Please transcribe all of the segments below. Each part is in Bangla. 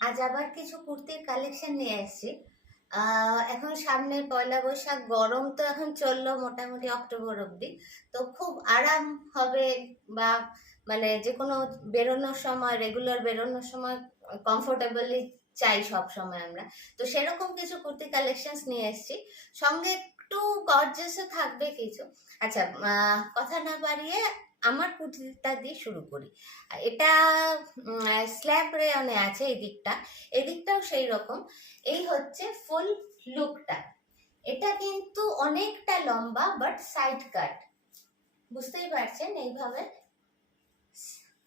আজ আবার কিছু কুর্তির কালেকশন নিয়ে এসেছি। এখন সামনে পয়লা বৈশাখ, গরম তো এখন চললো মোটামুটি অক্টোবর অবধি। তো খুব আরাম হবে, বা মানে যে কোনো বেরোনোর সময়, রেগুলার বেরোনোর সময় কমফোর্টেবলি চাই সব সময় আমরা। তো সেরকম কিছু কুর্তি কালেকশনস নিয়ে এসেছি, সঙ্গে একটু গর্জাসও থাকবে কিছু। আচ্ছা, কথা না বাড়িয়ে আমার কুর্তিটা দিয়ে শুরু করি। এটা স্ল্যাব রেয়নে আছে এই দিকটা, এদিকটাও সেই রকম। এই হচ্ছে ফুল লুকটা। এটা কিন্তু অনেকটা লম্বা, বাট সাইড কাট, বুঝতেই পারছেন, এইভাবে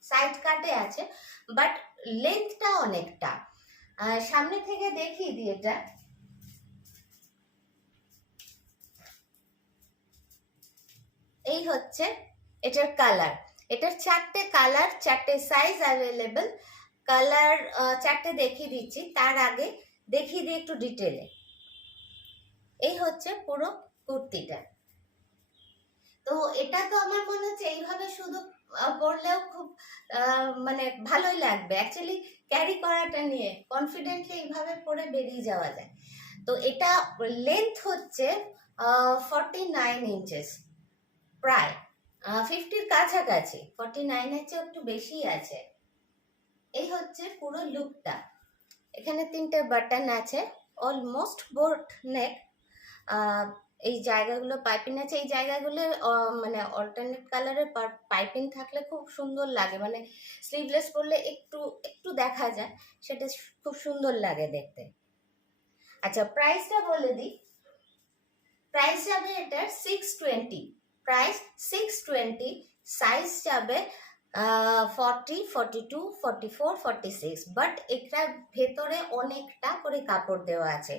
সাইড কাটে আছে, বাট লেন্থটা অনেকটা। সামনে থেকে দেখিয়ে দিই এটা। এই হচ্ছে এটার কালার। এটার 4টে কালার, 4টে সাইজ অ্যাভেলেবেল। কালার 4টে দেখিয়ে দিচ্ছি, তার আগে দেখিয়ে দিই একটু ডিটেলে। এই হচ্ছে পুরো কুর্তিটা। তো এটা তো আমার মনে হচ্ছে এইভাবে শুধু পরলেও খুব মানে ভালোই লাগবে। অ্যাকচুয়ালি ক্যারি করাটা নিয়ে কনফিডেন্টলি এইভাবে পরে বেরিয়ে যাওয়া যায়। তো এটা লেন্থ হচ্ছে 49 ইঞ্চেস, প্রায় 50-র কাছাকাছি। 49-এর চেয়ে একটু বেশি আছে। এই হচ্ছে পুরো লুকটা। এখানে 3টে বাটন আছে, অলমোস্ট বোট নেক। এই জায়গাগুলো পাইপিং আছে, এই জায়গাগুলো মানে অল্টারনেট কালারের পাইপিং থাকলে খুব সুন্দর লাগে, মানে স্লিভলেস পরলে একটু একটু দেখা যায়, সেটা খুব সুন্দর লাগে দেখতে। আচ্ছা, প্রাইসটা বলে দিই। প্রাইস যাবে এটার 620, প্রাইস 620। সাইজ যাবে 40, 42, 44, 46। বাট এটার ভেতরে অনেকটা করে কাপড় দেওয়া আছে।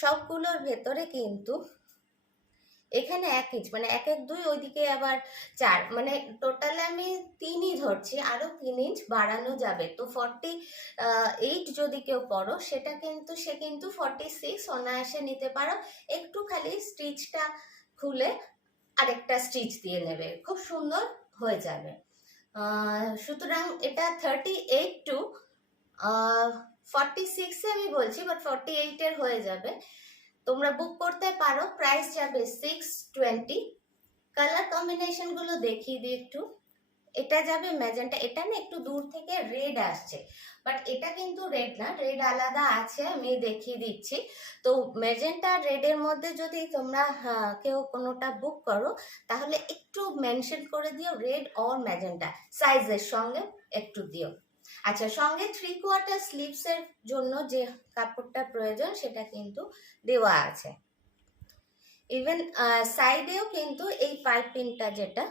সবগুলোর ভেতরে কিন্তু এখানে 1 ইঞ্চ, মানে 1 1 2, ওইদিকে আবার 4, মানে টোটালে আমি 3ই ধরছি, আরো 3 ইঞ্চ বাড়ানো যাবে। তো 48 যদি কেউ পরো, সেটা কিন্তু সে কিন্তু 46 অনায়াসে নিতে পারো। একটু খালি স্টিচটা খুলে আরেকটা স্টিচ দিয়ে নেবে, খুব সুন্দর হয়ে যাবে। সুতরাং এটা 38 টু 46 আমি বলছি, বাট 48-এর হয়ে যাবে। তোমরা বুক করতে পারো। প্রাইস যাবে 620। কালার কম্বিনেশন গুলো দেখিয়ে দিই একটু। এটা যাবে ম্যাজেন্টা। এটা না একটু দূর থেকে রেড আসছে, বাট এটা কিন্তু রেড না, রেড আলাদা আছে, আমি দেখিয়ে দিচ্ছি। তো ম্যাজেন্টা রেড এর মধ্যে যদি তোমরা কেউ কোনোটা বুক করো, তাহলে একটু মেনশন করে দিও রেড অর ম্যাজেন্টা, সাইজের সঙ্গে একটু দিও। আচ্ছা, সঙ্গে 3/4 স্লিভস এর জন্য যে কাপড়টা প্রয়োজন সেটা কিন্তু দেওয়া আছে। ইভেন সাইডেও কিন্তু এই পাইপিংটা, যেটা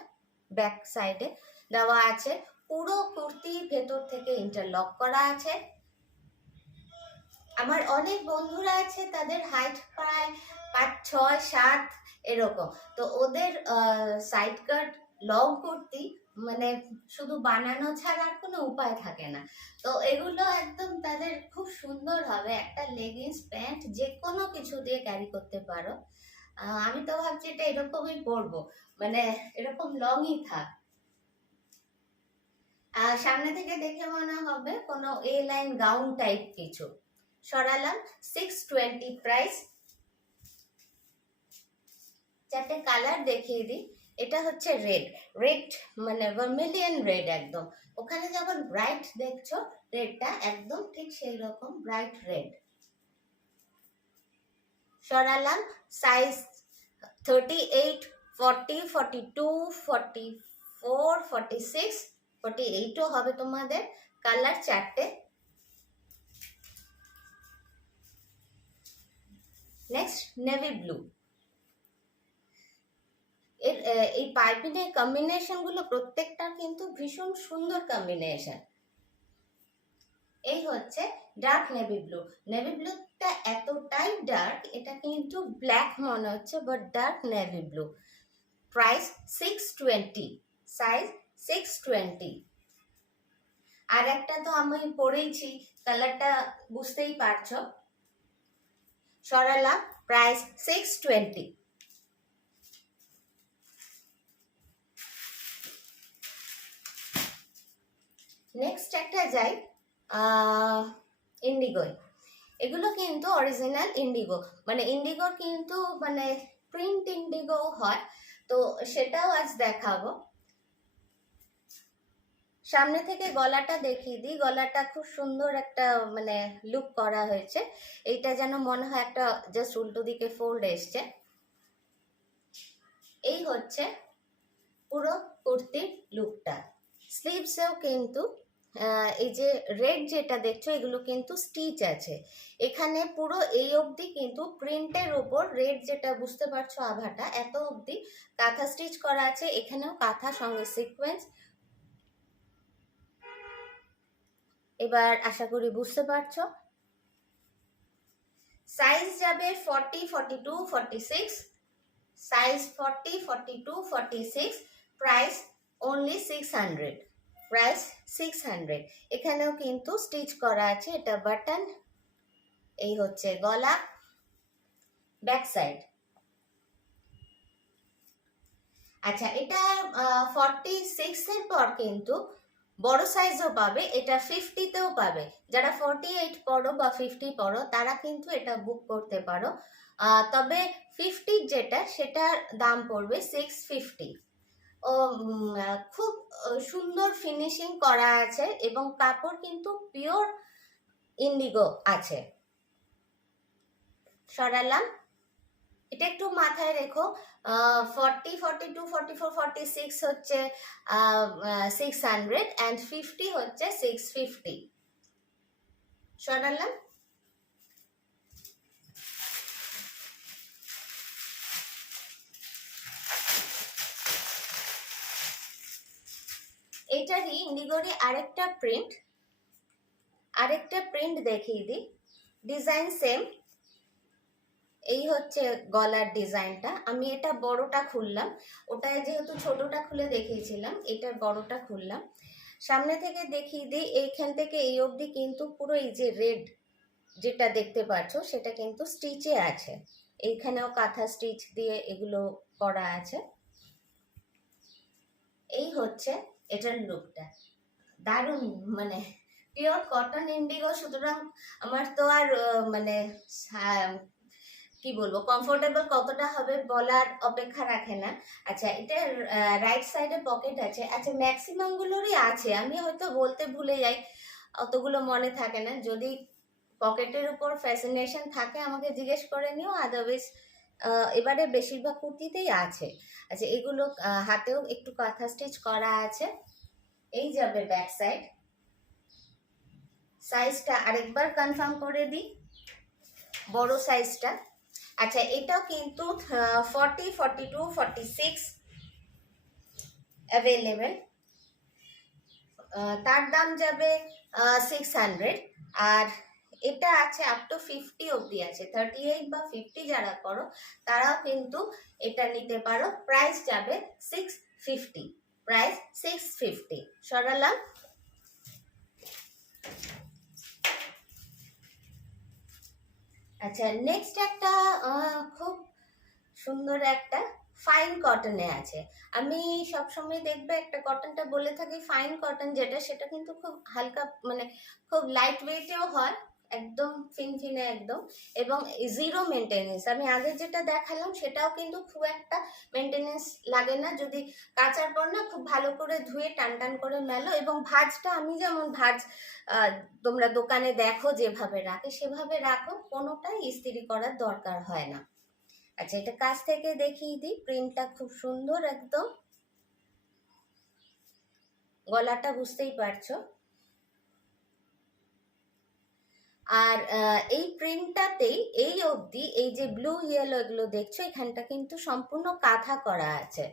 ব্যাক সাইডে দেওয়া আছে, পুরো কুর্তি ভেতর থেকে ইন্টারলক করা আছে। আমার অনেক বন্ধুরা আছে, তাদের হাইট প্রায় 5, 6, 7 এরকম। তো ওদের সাইড কাট লং কুর্তি মানে শুধু বানানো ছাড়া আর কোনো উপায় থাকে না। তো এগুলো একদম তাদের খুব সুন্দর হবে। একটা লেগিংস, প্যান্ট, যে কোনো কিছু দিয়ে ক্যারি করতে পারো। আমি তো ভাবছি এটা এরকমই পরবো, মানে এরকম লংই থাক। সামনে থেকে দেখে মনে হবে কোনো এ লাইন গাউন টাইপ কিছু। সরালাম। 620 প্রাইস। 4টে কালার দেখিয়ে দিই। এটা হচ্ছে রেড, রেড মানে ভার্মিলিয়ন রেড একদম। ওখানে যেমন ব্রাইট দেখছো রেডটা, একদম ঠিক সেই রকম ব্রাইট রেড। সরালাম। সাইজ 38, 40, 42, 44, 46, 48ও হবে তোমাদের। কালার 4টে। Next navy blue. এর এই পাইপিংয়ের কম্বিনেশন গুলো প্রত্যেকটা কিন্তু ভীষণ সুন্দর কম্বিনেশন। এই হচ্ছে ডার্ক নেভি ব্লু। নেভি ব্লুটা এতটাই ডার্ক, এটা কিন্তু ব্ল্যাক মনে হচ্ছে, but dark navy blue. Price 620, size 620। আর একটা তো আমি পরেইছি, কালারটা বুঝতেই পারছো। সরালাম। প্রাইস 620। নেক্সট একটা যাই, ইন্ডিগোয়। এগুলো কিন্তু অরিজিনাল ইন্ডিগো, মানে ইন্ডিগোর কিন্তু মানে প্রিন্ট ইন্ডিগো হয়, তো সেটাও আজ দেখাবো। সামনে থেকে গলাটা দেখিয়ে দিই। গলাটা খুব সুন্দর একটা মানে লুক করা হয়েছে। এইটা যেন মনে হয় একটা জাস্ট উল্টো দিকে ফোল্ড এসছে। এই হচ্ছে পুরো কুর্তির লুকটা। স্লিভসেও কিন্তু এই যে রেড যেটা দেখছো এগুলো কিন্তু স্টিচ আছে এখানে পুরো এই অবধি, কিন্তু প্রিন্টের ওপর রেড যেটা বুঝতে পারছো আভাটা এত অবধি কাঁথা স্টিচ করা আছে। এখানেও কাঁথা সঙ্গে সিকোয়েন্স। এবার আশা করি বুঝতে পারছো। সাইজ যাবে 40, 42, 46, সাইজ 40, 42, 46, প্রাইস অনলি 600, প্রাইস 600। এখানেও কিন্তু স্টিচ করা আছে, এটা বাটন। এই হচ্ছে গলা, ব্যাক সাইড। আচ্ছা, এটা 46 এর পর কিন্তু বড় সাইজও পাবে, এটা 50তেও পাবে। যারা 48 পড়ো বা 50 পড়ো তারা কিন্তু এটা বুক করতে পারো। তবে 50 যেটা সেটার দাম পড়বে 650। ও খুব সুন্দর ফিনিশিং করা আছে এবং কাপড় কিন্তু পিওর ইন্ডিগো আছে। সরালাম। এটা একটু মাথায় রেখো। 40, 42, 44, 46 হচ্ছে 600 অ্যান্ড 50 হচ্ছে 650। সরালাম। এইটারই ইন্ডিগোরই আরেকটা প্রিন্ট দেখিয়ে দিই। Design same. এই হচ্ছে গলার ডিজাইনটা। আমি এটা বড়টা খুললাম, ওটায় যেহেতু ছোটটা খুলে দেখিয়েছিলাম, এটার বড়টা খুললাম। সামনে থেকে দেখিয়ে দিই। এইখান থেকে এই অবধি কিন্তু পুরো এই যে রেড যেটা দেখতে পাচ্ছ সেটা কিন্তু স্টিচে আছে। এইখানেও কাঁথা স্টিচ দিয়ে এগুলো করা আছে। এই হচ্ছে এটার লুকটা। দারুণ, মানে পিওর কটন ইন্ডিগো, সুতরাং আমার তো আর মানে কি বলবো কমফোর্টেবল কতটা হবে বলার অপেক্ষা রাখে না। আচ্ছা, এটার রাইট সাইডে পকেট আছে। আচ্ছা, ম্যাক্সিমাম গুলোরই আছে, আমি হয়তো বলতে ভুলে যাই, অতগুলো মনে থাকে না। যদি পকেটের উপর ফ্যাসিনেশন থাকে আমাকে জিজ্ঞেস করে নিও, আদারওয়াইজ এবারে বেশিরভাগ কুর্তিতেই আছে। আচ্ছা, এগুলো হাতেও একটু কাঁথা স্টিচ করা আছে। এই যাবে ব্যাক সাইড। সাইজটা আরেকবার কনফার্ম করে দিই, বড় সাইজটা। আচ্ছা, এটাও কিন্তু 40, 42, 46 অ্যাভেলেবেল। তার দাম যাবে 600। আর এটা আছে আপ টু 50 অবধি আছে। 38 বা 50 যারা করো তারাও কিন্তু এটা নিতে পারো। প্রাইস যাবে 650, প্রাইস 650। সরালাম। আচ্ছা, নেক্সট একটা খুব সুন্দর একটা ফাইন কটনে আছে। আমি সবসময় দেখবে একটা কটনটা বলে থাকি ফাইন কটন যেটা, সেটা কিন্তু খুব হালকা, মানে খুব লাইট ওয়েটেও হয়, একদম ফিনফিনে একদম, এবং জিরো মেনটেনেন্স। আমি আগে যেটা দেখালাম সেটাও কিন্তু খুব একটা মেনটেনেন্স লাগে না। যদি কাচার পর না খুব ভালো করে ধুয়ে টান টান করে মেলো, এবং ভাঁজটা আমি যেমন ভাঁজ তোমরা দোকানে দেখো যেভাবে রাখে সেভাবে রাখো, কোনোটাই ইস্ত্রি করার দরকার হয় না। আচ্ছা, এটা কাছ থেকে দেখিয়ে দিই। প্রিন্টটা খুব সুন্দর একদম, গলাটা বুঝতেই পারছো। আর এই প্রিন্টটাতেই এই অবধি এই যে ব্লু ইয়েলো এগুলো দেখছো এখানটা কিন্তু সম্পূর্ণ কাঁথা করা আছে।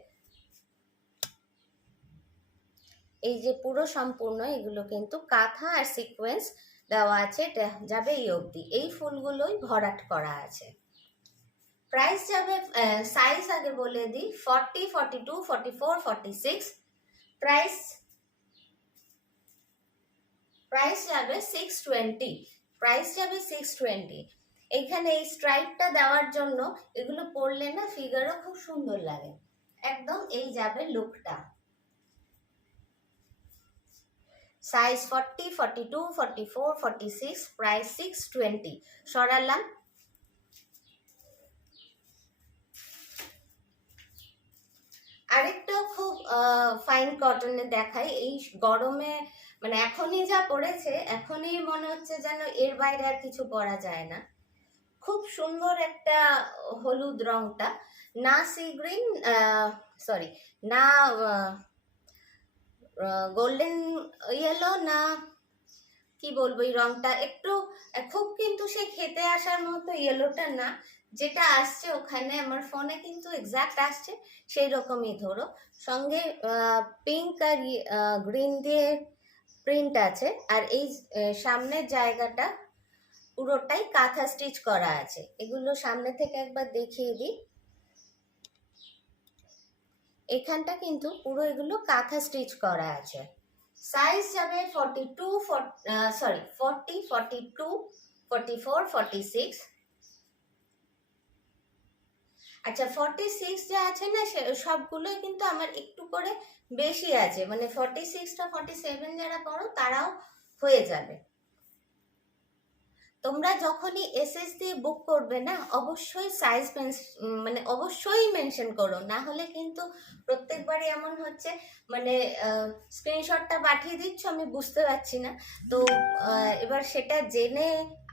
এই যে পুরো সম্পূর্ণ এগুলো কিন্তু কাঁথা আর সিকোয়েন্স দেওয়া আছে। এটা যাবে এই অবধি, এই ফুলগুলোই ভরাট করা আছে। প্রাইস যাবে, সাইজ আগে বলে দিই, 40, 42, 44, 46। প্রাইস যাবে 620, প্রাইস যাবে 620। এখানে এই স্ট্রাইপটা দেওয়ার জন্য এগুলো পরলে না ফিগারও খুব সুন্দর লাগে একদম। এই যাবে লুকটা। Size 40, 42, 44, 46, price 620। সরালাম। আরেকটা খুব ফাইন কটনে দেখাই। এই গরমে মানে এখনই যা পড়েছে, এখনই মনে হচ্ছে যেন এর বাইরে আর কিছু পরা যায় না। খুব সুন্দর একটা হলুদ রংটা, না সি গ্রিন, সরি, না গোল্ডেন ইয়েলো, না কি বলবো, এই রংটা একটু খুব কিন্তু সে খেতে আসার মতো ইয়েলোটা না, যেটা আসছে ওখানে আমার ফোনে কিন্তু এক্সাক্ট আসছে সেই রকমই ধরো। সঙ্গে পিঙ্ক আর গ্রিন দিয়ে প্রিন্ট আছে, আর এই সামনের জায়গাটা পুরোটাই কাঁথা স্টিচ করা আছে। এগুলো সামনে থেকে একবার দেখিয়ে দিই। এখানটা কিন্তু পুরো এগুলো কাঁথা স্টিচ করা আছে। সাইজ যাবে 42, 40, 42, 44, 46। আচ্ছা, 46 যা আছে না, সবগুলোই কিন্তু আমার একটু করে বেশি আছে, মানে 46টা 47 যারা পড়ো তারাও হয়ে যাবে। তোমরা যখনই এসএস দিয়ে বুক করবে না, অবশ্যই সাইজ মানে অবশ্যই মেনশন করো, না হলে কিন্তু প্রত্যেকবারই এমন হচ্ছে মানে স্ক্রিনশটটা পাঠিয়ে দিচ্ছ, আমি বুঝতে পারছি না। তো এবার সেটা জেনে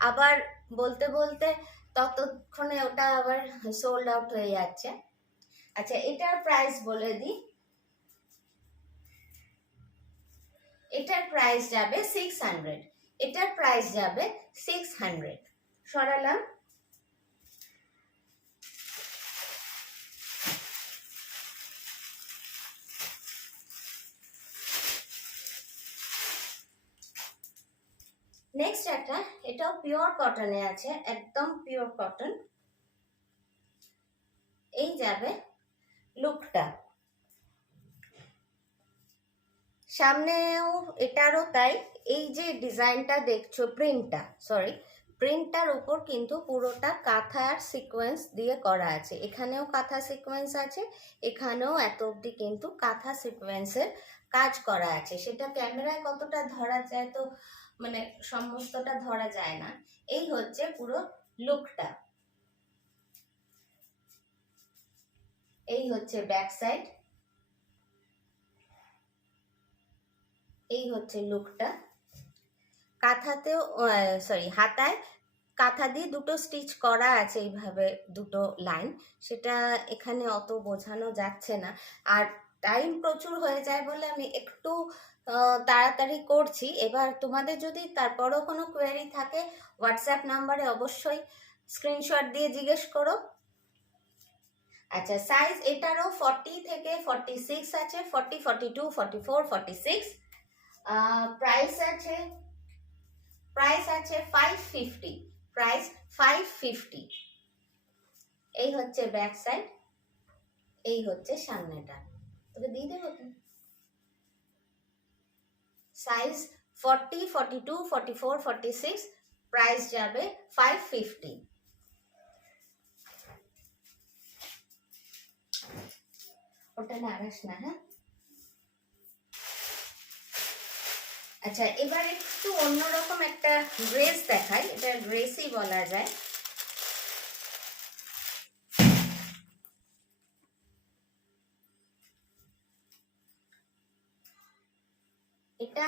আবার বলতে বলতে ততক্ষণে ওটা আবার সোল্ড আউট হয়ে যাচ্ছে। আচ্ছা, এটার প্রাইস বলে দিই। এটার প্রাইস যাবে 600। এটার প্রাইস যাবে 600। সরালাম। নেক্সট একটা, এটাও পিওর কটনে আছে, একদম পিওর কটন। এই যাবে লুকটা। সামনেও এটারও তাই। এই যে ডিজাইনটা দেখছো, প্রিন্টটার উপর কিন্তু পুরোটা কাঁথার সিকোয়েন্স দিয়ে করা আছে। এখানেও কাঁথা সিকোয়েন্স আছে, এখানেও এত অবধি কিন্তু কাঁথা সিকোয়েন্সের কাজ করা আছে। সেটা ক্যামেরায় কতটা ধরা যায়, তো মানে সমস্তটা ধরা যায় না। এই হচ্ছে পুরো লুকটা। এই হচ্ছে ব্যাক সাইড, এই হচ্ছে লুকটা। কাঁথাতেও হাতায় কাঁথা দিয়ে দুটো স্টিচ করা আছে, এইভাবে দুটো লাইন। সেটা এখানে অত বোঝানো যাচ্ছে না, আর টাইম প্রচুর হয়ে যায় বলে আমি একটু তাড়াতাড়ি করছি। এবার তোমাদের যদি তারপরও কোনো কোয়েরি থাকে, হোয়াটসঅ্যাপ নাম্বারে অবশ্যই স্ক্রিনশট দিয়ে জিজ্ঞেস করো। আচ্ছা, সাইজ এটারও 40 থেকে 46 আছে, 40, 42, 44, 46। প্রাইস আছে 550। প্রাইস 550। এই হচ্ছে ব্যাক সাইড, এই হচ্ছে সামনেটা। তোকে দিয়ে দেবো তো। সাইজ 40, 42, 44, 46। প্রাইস যাবে 550। ওটা নাড়াস না, হ্যাঁ। আচ্ছা, এবার একটু অন্যরকম একটা ড্রেস দেখাই, এটা ড্রেসই বলা যায়। এটা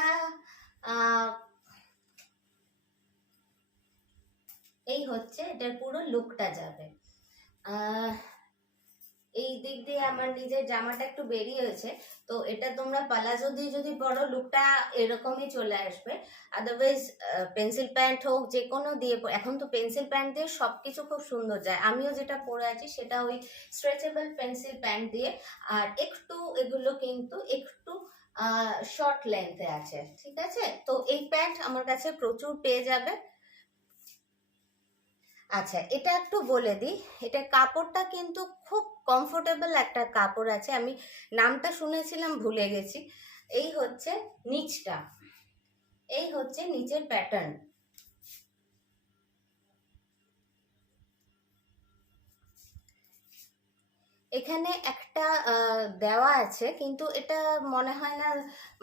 এই হচ্ছে এটার পুরো লুকটা যাবে। এই দিক দিয়ে আমার নিজের জামাটা একটু বেরিয়েছে, তো এটা তোমরা পালাজো দিয়ে যদি পরো, লুকটা এরকমই চলে আসবে। আদারওয়াইজ পেন্সিল প্যান্ট হোক, যে কোনো দিয়ে, এখন তো পেন্সিল প্যান্ট দিয়ে সবকিছু খুব সুন্দর যায়। আমিও যেটা পরে আছি সেটা ওই স্ট্রেচেবল পেন্সিল প্যান্ট দিয়ে, আর একটু এগুলো কিন্তু একটু শর্ট লেন্থে আছে, ঠিক আছে। তো এই প্যান্ট আমার কাছে প্রচুর পেয়ে যাবে। আচ্ছা, এটা একটু বলে দিই, এটা কাপড়টা কিন্তু খুব কমফোর্টেবল একটা কাপড় আছে, আমি নামটা শুনেছিলাম ভুলে গেছি। এই হচ্ছে নিচটা, এই হচ্ছে নিচের প্যাটার্ন। এখানে একটা দেওয়া আছে, কিন্তু এটা মনে হয় না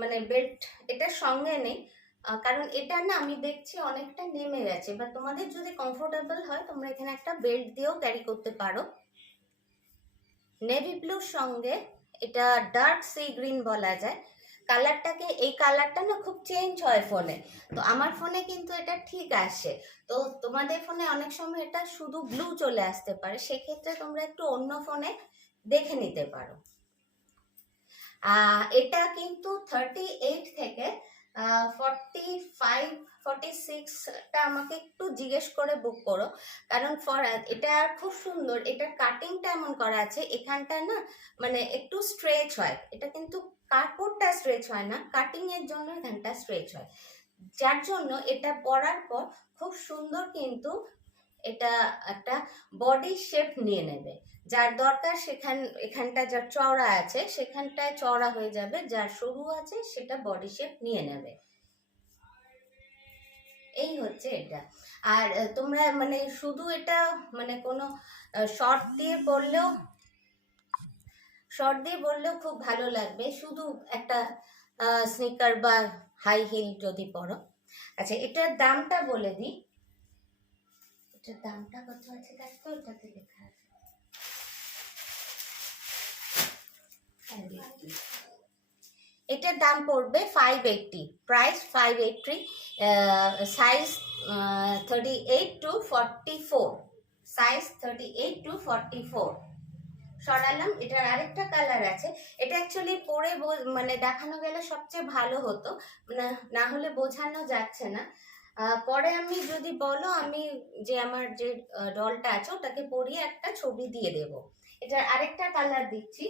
মানে বেল্ট এটার সঙ্গে নেই, কারণ এটা না আমি দেখছি অনেকটা নেমে গেছে। বা তোমাদের যদি কমফোর্টেবল হয় তোমরা এখানে একটা বেল্ট দিয়েও ক্যারি করতে পারো। নেভি ব্লুর সঙ্গে এটা ডার্ক সি গ্রিন বলা যায়। কালারটাকে, এই কালারটা না খুব চেঞ্জ হয় ফোনে, তো আমার ফোনে কিন্তু এটা ঠিক আসে। তো তোমাদের ফোনে অনেক সময় এটা শুধু ব্লু চলে আসতে পারে, সেক্ষেত্রে তোমরা একটু অন্য ফোনে দেখে নিতে পারো। এটা কিন্তু 38 থেকে 45 46টা আমাকে একটু জিজ্ঞেস করে বুক করো, কারণ এটা খুব সুন্দর। এটার কাটিংটা এমন করা আছে, এখানটা না মানে একটু স্ট্রেচ হয়, এটা কিন্তু কাপড়টা স্ট্রেচ হয় না, কাটিং এর জন্য এখানটা স্ট্রেচ হয়, যার জন্য এটা পরার পর খুব সুন্দর কিন্তু এটা একটা বডি শেপ নিয়ে নেবে। যার দরকার এখানটা যার চওড়া আছে সেখানটায় চওড়া হয়ে যাবে, যার সরু আছে সেটা বডি শেপ নিয়ে নেবে। এই হচ্ছে এটা। আর তোমরা মানে শুধু এটা মানে কোনো শর্ট দিয়ে পরলেও খুব ভালো লাগবে, শুধু একটা স্নিকার বা হাই হিল যদি পরো। আচ্ছা, এটার দামটা বলে দিই। এটার দামটা কত আছে দেখো, এটাতে লেখা আছে। এটার দাম পড়বে 580, price 580, size 38 to 44, size 38 to 44। সরালাম। এটার আরেকটা কালার আছে, এটা অ্যাকচুয়ালি পরে মানে দেখানো গেলে সবচেয়ে ভালো হতো, না হলে বোঝানো যাচ্ছে না। পরে আমি যদি বলো, আমি যে আমার যে ডলটা আছে ওটাকে পরিয়ে একটা ছবি দিয়ে দেব। এটার আরেকটা কালার দিচ্ছি।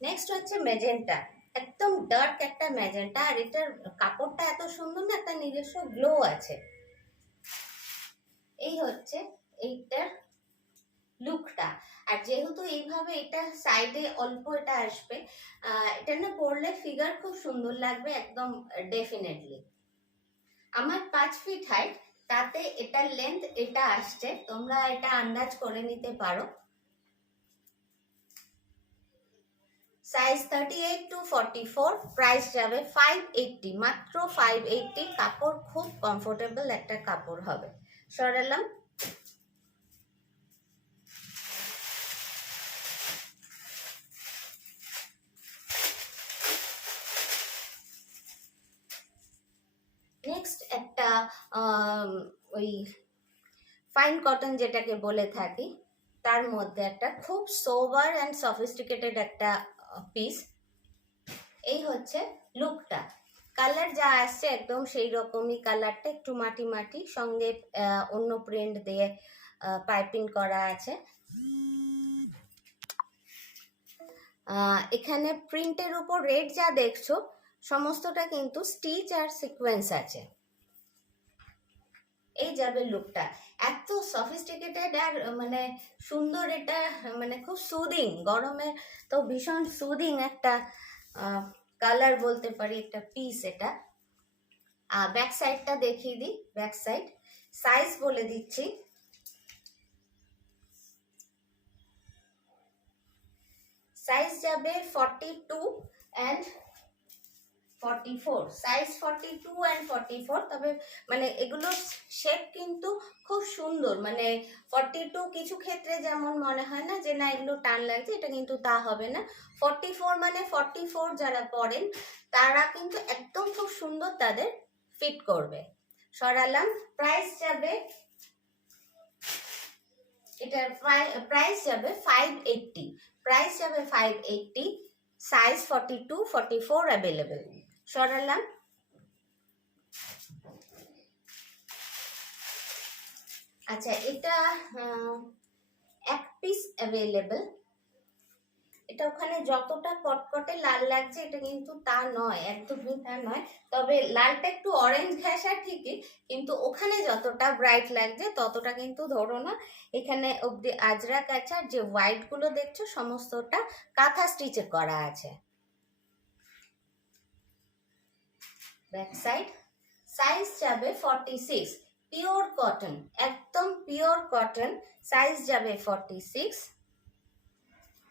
নেক্সট হচ্ছে মেজেন্টা, একদম ডার্ক একটা মেজেন্টা, আর এটার কাপড়টা এত সুন্দর না, একটা নিজস্ব গ্লো আছে। এই হচ্ছে এইটার লুকটা। আর যেহেতু এইভাবে এটা সাইডে অল্প এটা আসবে, এটা না পরলে ফিগার খুব সুন্দর লাগবে একদম ডেফিনেটলি। আমার 5 ফিট হাইট, তাতে এটার লেন্থ এটা আসছে, তোমরা এটা আন্দাজ করে নিতে পারো। সাইজ 38 to 44, প্রাইস যাবে 580, মাত্র 580। কাপড় খুব কমফোর্টেবল একটা কাপড় হবে। সরালাম। নেক্সট একটা ওই ফাইন কটন যেটাকে বলে থাকি, তার মধ্যে একটা খুব সোবার অ্যান্ড সফিস্টিকেটেড একটা পিস। এই হচ্ছে লুকটা। কালার যা আসছে একদম সেই রকমই কালারটা, একটু মাটি মাটি, সঙ্গে অন্য প্রিন্ট দিয়ে পাইপিং করা আছে। এখানে প্রিন্টের উপর রেড যা দেখছো সমস্তটা কিন্তু স্টিচ আর সিকোয়েন্স আছে। এই যাবে লুকটা, এত সফিস্টিকেটেড আর মানে সুন্দর। এটা মানে খুব সুদিং, গরমে তো ভীষণ সুদিং একটা কালার বলতে পারি, একটা পিস এটা। ব্যাক সাইডটা দেখিয়ে দিই। ব্যাক সাইড সাইজ বলে দিচ্ছি। সাইজ যাবে 42 and 44, সাইজ 42 and 44। তবে মানে এগুলো শেপ কিন্তু খুব সুন্দর, মানে 42 কিছু ক্ষেত্রে যেমন মনে হয় না যে না এগুলো টান লাগছে, এটা কিন্তু তা হবে না। 44 মানে 44 যারা পরেন তারা কিন্তু একদম খুব সুন্দর তাদের ফিট করবে। সরালাম। প্রাইস যাবে, এটার প্রাইস যাবে 580, প্রাইস যাবে 580, সাইজ 42 44 অ্যাভেলেবেল। সরালাম। আচ্ছা, এটা এক পিস অ্যাভেলেবেল। এটা ওখানে যতটা কটকটে লাল লাগছে এটা কিন্তু তা নয়, একদমই তা নয়। তবে লালটা একটু অরেঞ্জ ঘেঁষা ঠিকই, কিন্তু ওখানে যতটা ব্রাইট লাগছে ততটা কিন্তু ধরো না। এখানে অব্দি আজরা কাচার যে হোয়াইট গুলো দেখছো সমস্তটা কাঁথা স্টিচে করা আছে। ব্যাক সাইড সাইজ যাবে 46, পিওর কটন, একদম পিওর কটন, সাইজ যাবে 46,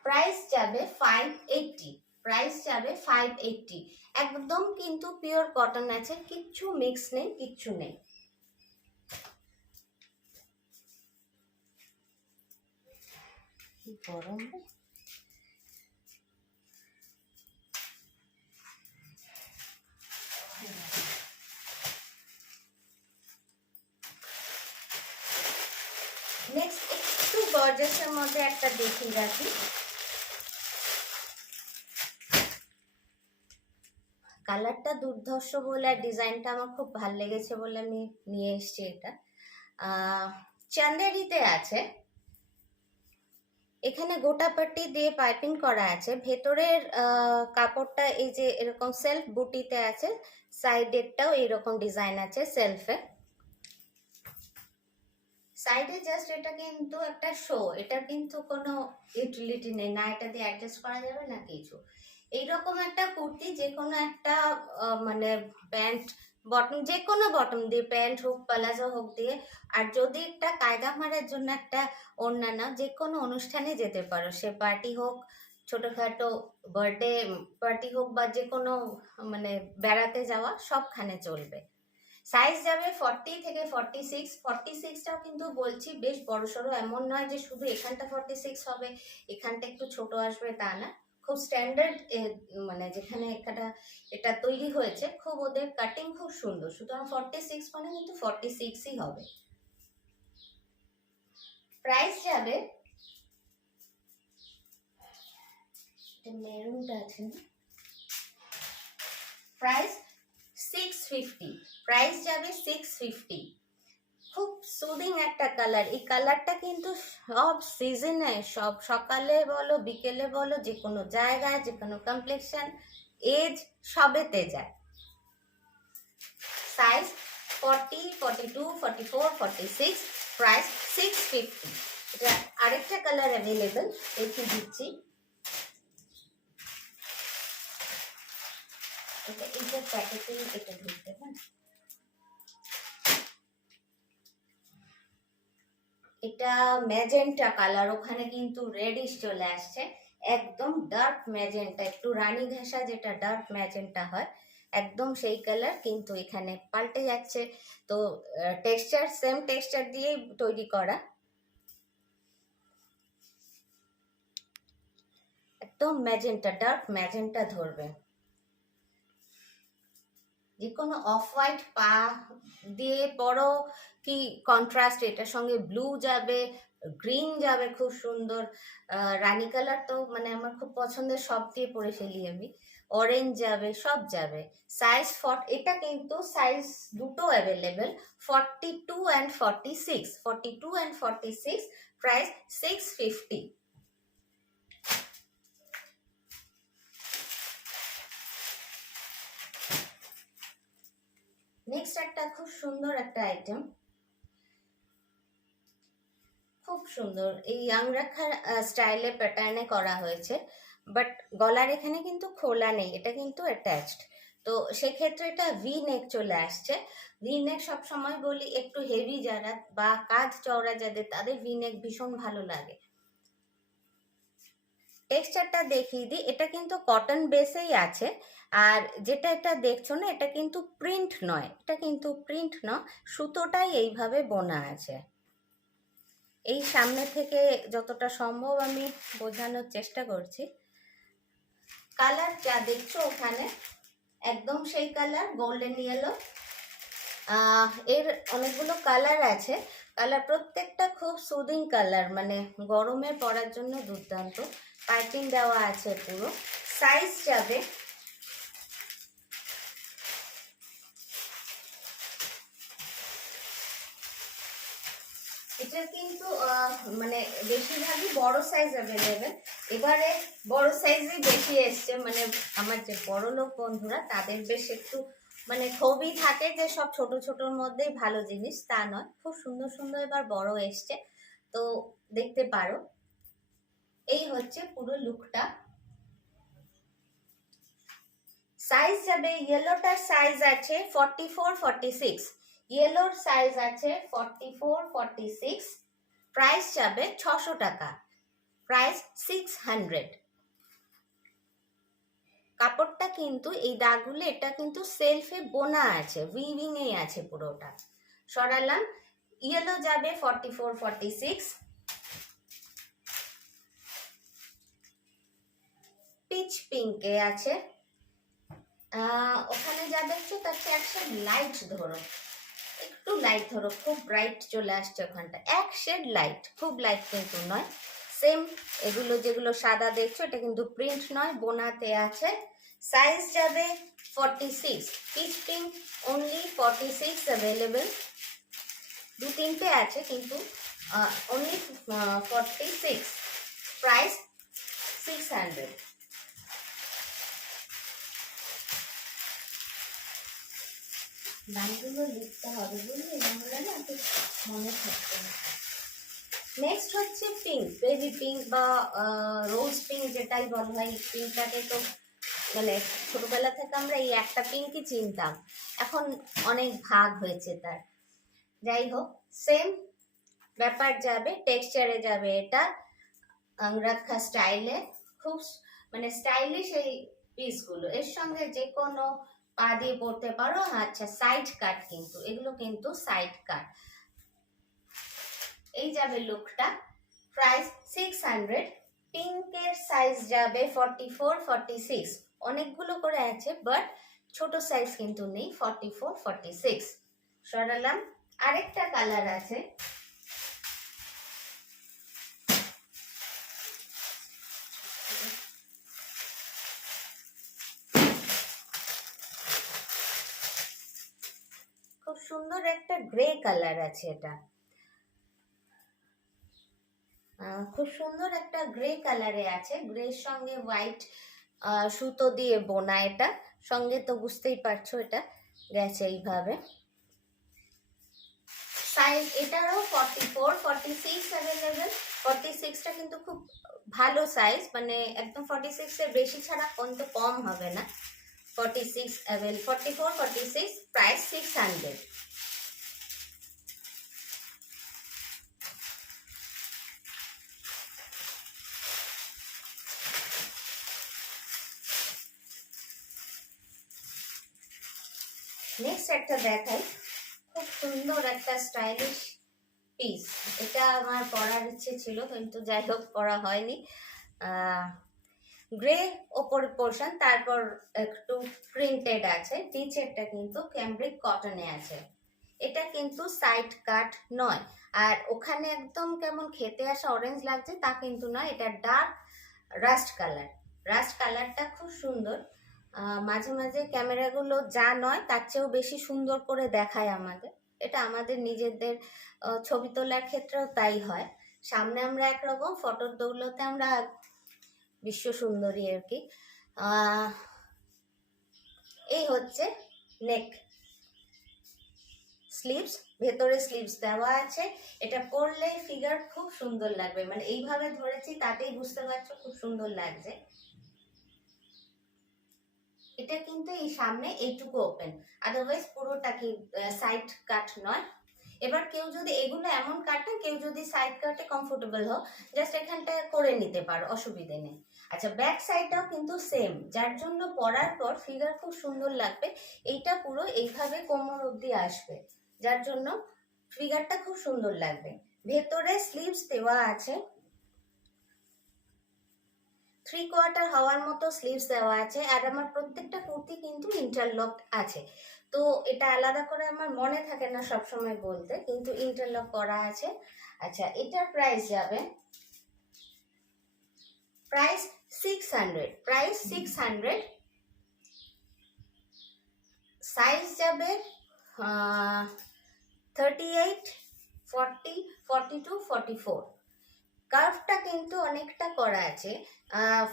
প্রাইস যাবে 580, প্রাইস যাবে 580। একদম কিন্তু পিওর কটন আছে, কিচ্ছু মিক্স নেই, কিচ্ছু নেই। গরম নেক্সট একটু গর্জাসের মধ্যে একটা দেখিয়ে রাখি। কালারটা দুর্ধর্ষ বলে আর ডিজাইনটা আমার খুব ভালো লেগেছে বলে আমি নিয়ে এসেছি এটা। চান্দেরিতে আছে, এখানে গোটা পাট্টি দিয়ে পাইপিং করা আছে, ভেতরের কাপড়টা এই যে এরকম সেলফ বুটিতে আছে, সাইডেরটাও এরকম ডিজাইন আছে সেলফে। সাইডে জাস্ট এটা কিন্তু একটা শো, এটা কিন্তু কোনো ইউটিলিটি নেই, না এটা দিয়ে অ্যাডজাস্ট করা যাবে না কিছু। এইরকম একটা কুর্তি যে কোনো একটা মানে প্যান্ট বটম, যে কোনো বটম দিয়ে, প্যান্ট হোক প্লাজো হোক দিয়ে, আর যদি একটা কায়দা মারার জন্য একটা অন্যান্য যে কোনো অনুষ্ঠানে যেতে পারো, সে পার্টি হোক, ছোটোখাটো বার্থডে পার্টি হোক, বা যে কোনো মানে বেড়াতে যাওয়া, সবখানে চলবে। সাইজ যাবে 40 থেকে 46, 46টাও কিন্তু বলছি বেশ বড়সড়, এমন নয় যে শুধু এখানটা 46 হবে এখানটা একটু ছোট আসবে, তা না, খুব স্ট্যান্ডার্ড, মানে যেখানে এটা তৈরি হয়েছে খুব ওদের কাটিং খুব সুন্দর, সুতরাং 46 মানে কিন্তু 46ই হবে। প্রাইস যাবে, মেরুনটা আছে না, প্রাইস 650, প্রাইস যাবে 650। খুব সুদিং একটা কালার, এই কালারটা কিন্তু সব সিজনে, সব সকালে বলো বিকেলে বলো, যে কোনো জায়গায়, যে কোনো কমপ্লেকশন, এজ সবেতে যায়। Size 40, 42, 44, 46, price 650। এটা আরেকটা কালার অ্যাভেলেবেল, দেখিয়ে দিচ্ছি। এটা এইটা প্যাকেটে এটা ঢুকতে পারে, এটা ম্যাজেন্টা কালার, ওখানে কিন্তু রেডিশ চলে আসছে, একদম ডার্ক ম্যাজেন্টা, একটু রানী ঘেঁষা যেটা ডার্ক ম্যাজেন্টা হয়, একদম সেই কালার কিন্তু এখানে পাল্টে যাচ্ছে। তো টেক্সচার সেম টেক্সচার দিয়েই তৈরি করা, একদম ম্যাজেন্টা, ডার্ক ম্যাজেন্টা ধরবে। যে কোনো অফ হোয়াইট পা দিয়ে পরো, কি কন্ট্রাস্ট, এটার সঙ্গে ব্লু যাবে, গ্রিন যাবে খুব সুন্দর, রানী কালার তো মানে আমার খুব পছন্দের, সব দিয়ে পরে ফেলি আমি, অরেঞ্জ যাবে, সব যাবে। সাইজ এটা কিন্তু সাইজ দুটো available, 42 and 46, 42 and 46, price 650। Next একটা খুব সুন্দর একটা আইটেম, খুব সুন্দর, এই আংরাখার স্টাইলে প্যাটার্নে করা হয়েছে, বাট গলার এখানে কিন্তু খোলা নেই, এটা কিন্তু অ্যাটাচড। তো সেক্ষেত্রে এটা ভি নেক চলে আসছে। ভি নেক সবসময় বলি একটু হেভি যারা বা কাঁধ চওড়া যাদের, তাদের ভি নেক ভীষণ ভালো লাগে। টেক্সচারটা দেখিয়ে দিই, এটা কিন্তু কটন বেসেই আছে, আর যেটা এটা দেখছো না, এটা কিন্তু প্রিন্ট নয়, এটা কিন্তু প্রিন্ট নয়, সুতোটাই এইভাবে বোনা আছে। এই সামনে থেকে যতটা সম্ভব আমি বোঝানোর চেষ্টা করছি। কালার যা দেখছো ওখানে একদম সেই কালার, গোল্ডেন ইয়েলো। এর অনেকগুলো কালার আছে, কালার প্রত্যেকটা খুব সুদিং কালার, মানে গরমে পরার জন্য দুর্দান্ত, পাইপিং দেওয়া আছে পুরো। সাইজ যাবে, এটা কিন্তু মানে বেশিরভাগই বড় সাইজ অ্যাভেলেবেল, এবারে বড় সাইজই বেশি এসছে, মানে আমার যে বড় লোক বন্ধুরা তাদের বেশ একটু মানে খুবই থাকে যে সব ছোট ছোটর মধ্যেই ভালো জিনিস, তা নয়, খুব সুন্দর সুন্দর এবার বড় এসছে, তো দেখতে পারো। এই হচ্ছে পুরো লুকটা। সাইজ যাবে, ইয়েলোটার সাইজ আছে 44 46, ইয়েলোর সাইজ আছে 44 46, প্রাইস যাবে 600 টাকা, প্রাইস 600। কাপড়টা কিন্তু এই দাগগুলো এটা কিন্তু সেলফে বোনা আছে, উইভিং এ আছে পুরোটা। সরালাম। ইয়েলো যাবে 44 46, পিচ পিঙ্কে আছে, ওখানে যা দেখছো তার চেয়ে এক শেড লাইট ধরো, একটু লাইট ধরো, খুব ব্রাইট চলে আসছে ওখানটা, এক শেড লাইট, খুব লাইট কিন্তু নয়। সেম এগুলো যেগুলো সাদা দেখছো এটা কিন্তু প্রিন্ট নয়, বোনাতে আছে। সাইজ যাবে 46, পিচ পিঙ্ক অনলি 46 অ্যাভেলেবেল, দু তিনটে আছে কিন্তু অনলি 46, প্রাইস 600। দামগুলো লিখতে হবে বুঝলি, নাহলে না ঠিক মনে থাকবে না। নেক্সট হচ্ছে পিঙ্ক, বেবি পিঙ্ক বা রোজ পিঙ্ক যেটাই বলা হয়। পিঙ্কটাকে তো মানে ছোটবেলা থেকে আমরা এই একটা পিঙ্কই চিনতাম, এখন অনেক ভাগ হয়েছে তার। যাই হোক, সেম ব্যাপার যাবে, টেক্সচারে যাবে এটা আংরাক্ষা স্টাইলে, খুব মানে স্টাইলিশ এই পিসগুলো। এর সঙ্গে যে কোনো পা দিয়ে পরতে পারো। আচ্ছা, সাইড কাট কিন্তু এগুলো কিন্তু সাইড কাট। এই যাবে লুকটা, প্রাইস 600। পিঙ্কের সাইজ যাবে 44 46, অনেকগুলো করে আছে বাট ছোট সাইজ কিন্তু নেই, 44 46 সরালাম। আরেকটা কালার আছে, খুব সুন্দর একটা গ্রে কালার আছে, এটা খুব সুন্দর একটা গ্রে কালারে আছে, গ্রের সঙ্গে হোয়াইট সুতো দিয়ে বোনা, এটা সঙ্গে তো বুঝতেই পারছো এটা গেছে এইভাবে। সাইজ এটারও 44 46 অ্যাভেলেবেল। 46টা কিন্তু খুব ভালো সাইজ, মানে একদম 46 এর বেশি ছাড়া অন্ত কম হবে না। 46 অ্যাভেল, 44 46, প্রাইস 600। নেক্সট একটা দেখাই, খুব সুন্দর একটা স্টাইলিশ পিস। এটা আমার পরার ইচ্ছে ছিল কিন্তু যাই হোক পরা হয়নি। গ্রে ওপর পোর্শন, তারপর একটু প্রিন্টেড আছে, নিচেরটা কিন্তু ক্যামব্রিক কটনে আছে। এটা কিন্তু সাইড কাট নয়, আর ওখানে একদম কেমন খেতে আসা অরেঞ্জ লাগছে তা কিন্তু নয়, এটা ডার্ক রাস্ট কালার। রাস্ট কালারটা খুব সুন্দর, মাঝে মাঝে ক্যামেরাগুলো যা নয় তার চেয়েও বেশি সুন্দর করে দেখায় আমাদের। এটা আমাদের নিজেদের ছবি তোলার ক্ষেত্রেও তাই হয়, সামনে আমরা একরকম, ফটোর দৌলতে আমরা বিশ্ব সুন্দরী আর কি। এই হচ্ছে নেক, স্লিভস, ভেতরে স্লিভস দেওয়া আছে। এটা পরলে ফিগার খুব সুন্দর লাগবে, মানে এইভাবে ধরেছি তাতেই বুঝতে পারছো খুব সুন্দর লাগছে। এটা কিন্তু এই সামনে এইটুকু ওপেন, আদারওয়াইজ পুরোটা কি সাইড কাট নয়। এবার কেউ যদি এগুলো এমন কাটে, কেউ যদি সাইড কাটে কমফোর্টেবল হোক, জাস্ট এখানটা করে নিতে পারো, অসুবিধে নেই। আচ্ছা, ব্যাক সাইডটাও কিন্তু সেম, যার জন্য পরার পর ফিগার খুব সুন্দর লাগবে। এইটা পুরো এইভাবে কোমর অবধি আসবে, যার জন্য ফিগারটা খুব সুন্দর লাগবে। ভেতরে স্লিভস দেওয়া আছে, 3/4 হওয়ার মতো স্লিভস দেওয়া আছে, আর আমার প্রত্যেকটা কুর্তি কিন্তু ইন্টারলক আছে। তো এটা আলাদা করে আমার মনে থাকে না সবসময় বলতে, কিন্তু ইন্টারলক করা আছে। আচ্ছা, এটার প্রাইস যাবে, প্রাইস 600, প্রাইস 600। সাইজ যাবে 38 40 42 44। কার্ভটা কিন্তু অনেকটা করা আছে।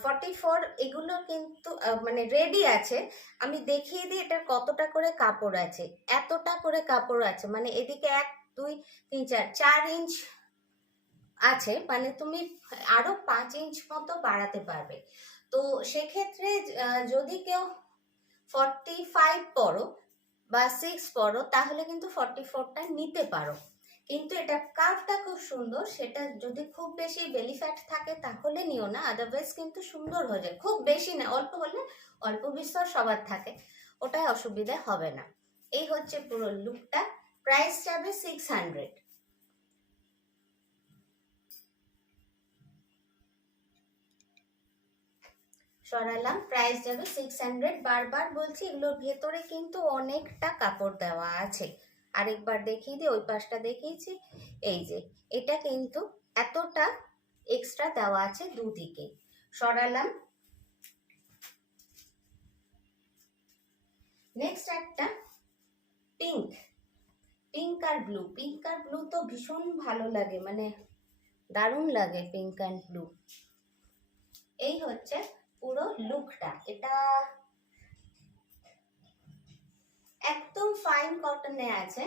44 এগুলো কিন্তু মানে রেডি আছে। আমি দেখিয়ে দিই এটার কতটা করে কাপড় আছে। এতটা করে কাপড় আছে, মানে এদিকে 1 2 3 4 4 ইঞ্চ আছে, মানে তুমি আরো 5 ইঞ্চ মতো বাড়াতে পারবে। তো সেক্ষেত্রে যদি কেউ 45 পরো বা 6 পরো তাহলে কিন্তু 44টা নিতে পারো। কিন্তু এটা কার্ভটা খুব সুন্দর, সেটা যদি খুব বেশি বেলি ফ্যাট থাকে তাহলে নিও না, আদারওয়াইজ কিন্তু সুন্দর হয়ে যায়। খুব বেশি না, অল্প হলে, অল্প বিস্তর সবার থাকে, ওটাই অসুবিধা হবে না। এই হচ্ছে পুরো লুকটা। প্রাইস যাবে 600। সরালাম, প্রাইস যাবে 600। বারবার বলছি এগুলোর ভেতরে কিন্তু অনেকটা কাপড় দেওয়া আছে। আরেকবার দেখিয়ে দিই, ওই পাশটা দেখিয়েছি, এই যে এটা কিন্তু এতটা এক্সট্রা দেওয়া আছে দুদিকে। সরালাম। নেক্সট একটা পিঙ্ক, পিঙ্ক আর ব্লু। পিঙ্ক আর ব্লু তো ভীষণ ভালো লাগে, মানে দারুণ লাগে পিঙ্ক অ্যান্ড ব্লু। এই হচ্ছে পুরো লুকটা। এটা একদম ফাইন কটনে আছে,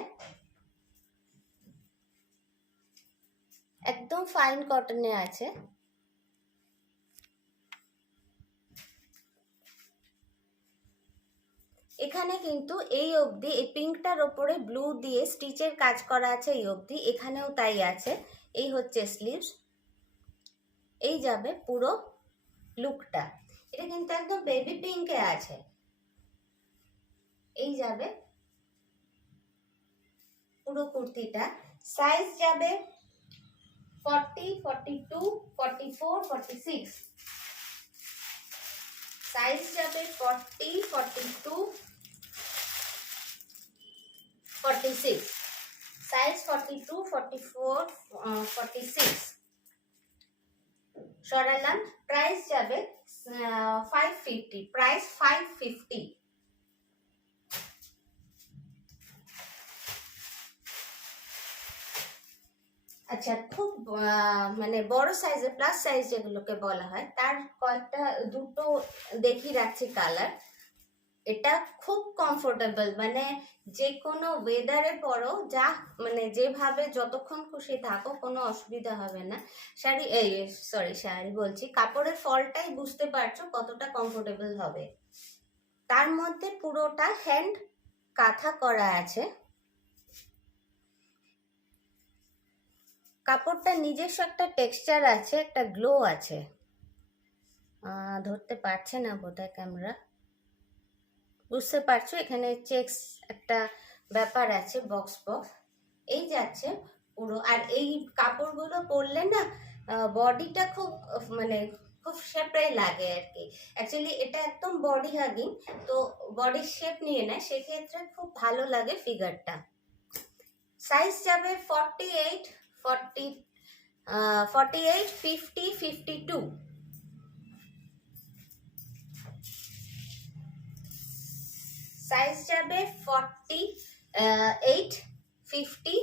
একদম ফাইন কটনে আছে। এখানে কিন্তু এই অবধি এই পিঙ্কটার ওপরে ব্লু দিয়ে স্টিচের কাজ করা আছে, এই অবধি এখানেও তাই আছে। এই হচ্ছে স্লিভস, এই যাবে পুরো লুকটা। এটা কিন্তু একদম বেবি পিঙ্কে আছে। এই যাবে পুরো কুর্তিটা। সাইজ যাবে 40, 42, 44, 46। সাইজ যাবে 40, 42, 46। সাইজ 42, 44, 46। সরালাম। প্রাইস যাবে 550। প্রাইস 550। আচ্ছা, খুব মানে বড় সাইজের প্লাস সাইজ যেগুলোকে বলা হয় তার কয়েকটা দুটো দেখিয়ে রাখছি কালার। এটা খুব কমফোর্টেবল, মানে যে কোনো ওয়েদারে পরো, যা মানে যেভাবে যতক্ষণ খুশি থাকো কোনো অসুবিধা হবে না। শাড়ি এই সরি শাড়ি বলছি, কাপড়ের ফলটাই বুঝতে পারছো কতটা কমফোর্টেবল হবে। তার মধ্যে পুরোটা হ্যান্ড কাঁথা করা আছে। কাপড়টা নিজস্ব একটা টেক্সচার আছে, একটা গ্লো আছে। ধরতে পারছে না বোধহয় ক্যামেরা, বুঝতে পারছো এখানে চেক্স একটা ব্যাপার আছে, বক্স বক্স। এই যাচ্ছে পুরো। আর এই কাপড়গুলো পরলে না বডিটা খুব মানে খুব শেপে লাগে আর কি। অ্যাকচুয়ালি এটা একদম বডি হাগিং, তো বডির শেপ নিয়ে নেয়, সেক্ষেত্রে খুব ভালো লাগে ফিগারটা। সাইজ যাবে 48, 40, 48, 50, 52। সাইজ যাবে 48, 50,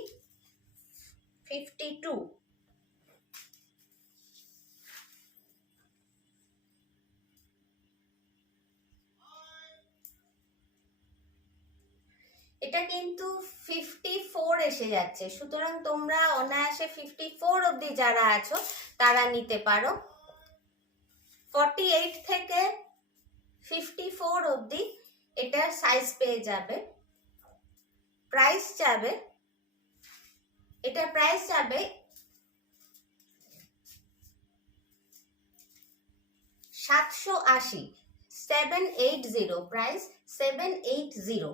52। এটা কিন্তু 54 এসে যাচ্ছে, সুতরাং তোমরা অনায়াসে 54 অবধি যারা আছো তারা নিতে পারো। 48 থেকে 54 অবধি এটার সাইজ পেয়ে যাবে। প্রাইস যাবে, এটার প্রাইস যাবে 780। 780, প্রাইস 780।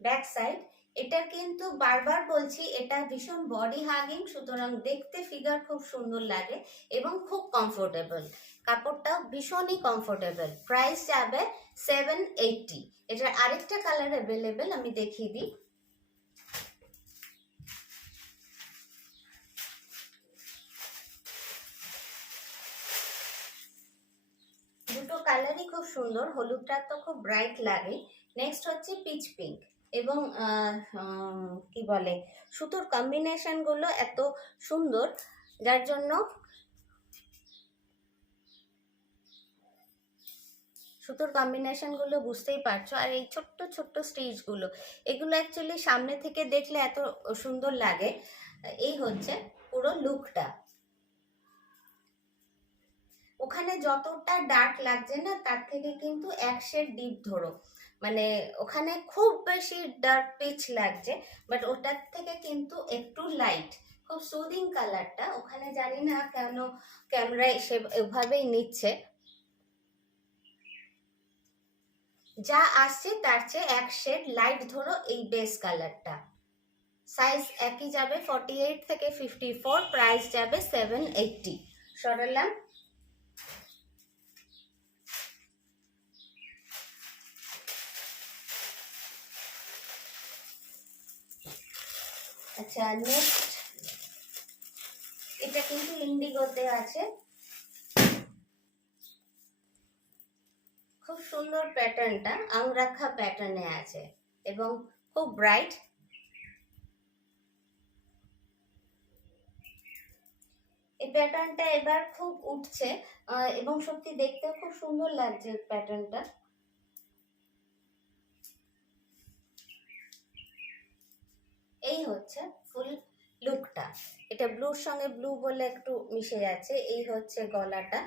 Back side. এটা কিন্তু বারবার বলছি এটা ভীষণ বডি হাগিং, সুতরাং দেখতে ফিগার খুব সুন্দর লাগে এবং খুব কমফোর্টেবল। কাপড়টাও ভীষণই কমফোর্টেবল। প্রাইস যাবে 780। এটার আরেকটা কালার অ্যাভেলেবেল, আমি দেখিয়ে দিই। দুটো কালারই খুব সুন্দর, হলুদটা তো খুব ব্রাইট লাগে। নেক্সট হচ্ছে পিচ পিঙ্ক এবং কি বলে সুতোর কম্বিনেশন গুলো এত সুন্দর, যার জন্য সুতোর কম্বিনেশন গুলো বুঝতেই পারছো। আর এই ছোট্ট ছোট্ট স্টিচ গুলো, এগুলো অ্যাকচুয়ালি সামনে থেকে দেখলে এত সুন্দর লাগে। এই হচ্ছে পুরো লুকটা। ওখানে যতটা ডার্ক লাগছে না তার থেকে কিন্তু এক শেড ডিপ ধরো, মানে ওখানে খুব বেশি ডার্ক পিচ লাগছে, বাট ওটার থেকে কিন্তু একটু লাইট, খুব সুদিং কালারটা। ওখানে জানি না কেন ক্যামেরায় সে এভাবেই নিচ্ছে, যা আসছে তার চেয়ে এক শেড লাইট ধরো এই বেস কালারটা। সাইজ একই যাবে 48 থেকে 54, প্রাইস যাবে 780। সরালাম। আচ্ছা নেক্সট, এটা কিন্তু ইন্ডিগোতে আছে, খুব সুন্দর প্যাটার্নটা, আংরাখা প্যাটার্নে আছে এবং খুব ব্রাইট। এই প্যাটার্নটা এবার খুব উঠছে এবং সত্যি দেখতেও খুব সুন্দর লাগছে প্যাটার্নটা। এই হচ্ছে ফুল লুকটা। এটা ব্লুর সঙ্গে ব্লু বলে একটু মিশে যাচ্ছে। এই হচ্ছে গলাটা,